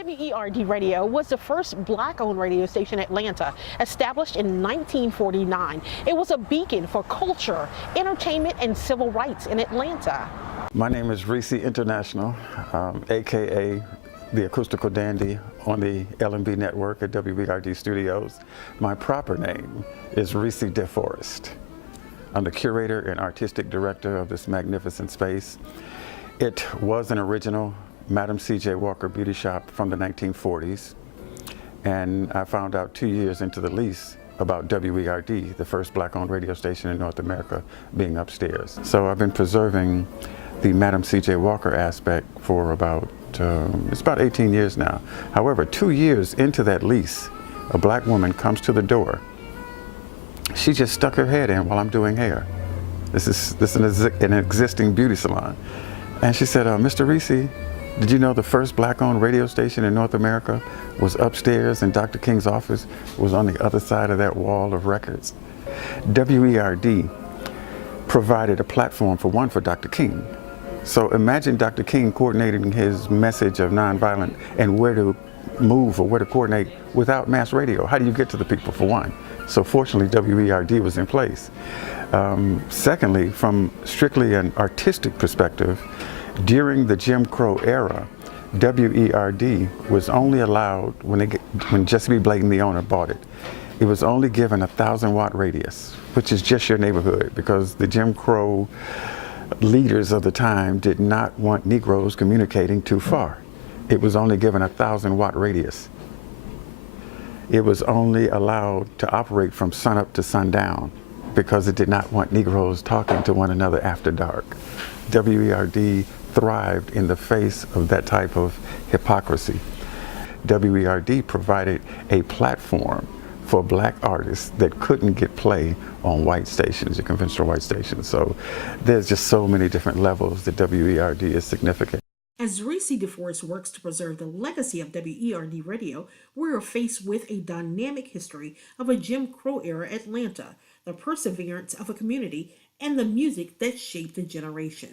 W.E.R.D. Radio was the first black-owned radio station in Atlanta, established in 1949. It was a beacon for culture, entertainment, and civil rights in Atlanta. My name is Reese International, aka the Acoustical Dandy on the L&B network at W.E.R.D Studios. My proper name is Reese DeForest. I'm the curator and artistic director of this magnificent space. It was an original Madam C.J. Walker beauty shop from the 1940s, and I found out 2 years into the lease about W.E.R.D, the first black-owned radio station in North America, being upstairs. So I've been preserving the Madam C.J. Walker aspect for it's about 18 years now. However, 2 years into that lease, a black woman comes to the door. She just stuck her head in while I'm doing hair. This is an existing beauty salon. And she said, Mr. Reese, did you know the first black-owned radio station in North America was upstairs and Dr. King's office was on the other side of that wall of records? W.E.R.D provided a platform for Dr. King. So imagine Dr. King coordinating his message of nonviolent and where to move or where to coordinate without mass radio. How do you get to the people, for one? So fortunately, W.E.R.D was in place. Secondly, from strictly an artistic perspective, during the Jim Crow era, W.E.R.D was only allowed, when Jesse B. Blayton, the owner, bought it, it was only given a 1,000-watt radius, which is just your neighborhood, because the Jim Crow leaders of the time did not want Negroes communicating too far. It was only given a 1,000-watt radius. It was only allowed to operate from sunup to sundown because it did not want Negroes talking to one another after dark. W.E.R.D thrived in the face of that type of hypocrisy. W.E.R.D provided a platform for black artists that couldn't get play on white stations, your conventional white stations. So there's just so many different levels that W.E.R.D is significant. As Reese DeForest works to preserve the legacy of W.E.R.D Radio, we are faced with a dynamic history of a Jim Crow era Atlanta, the perseverance of a community, and the music that shaped a generation.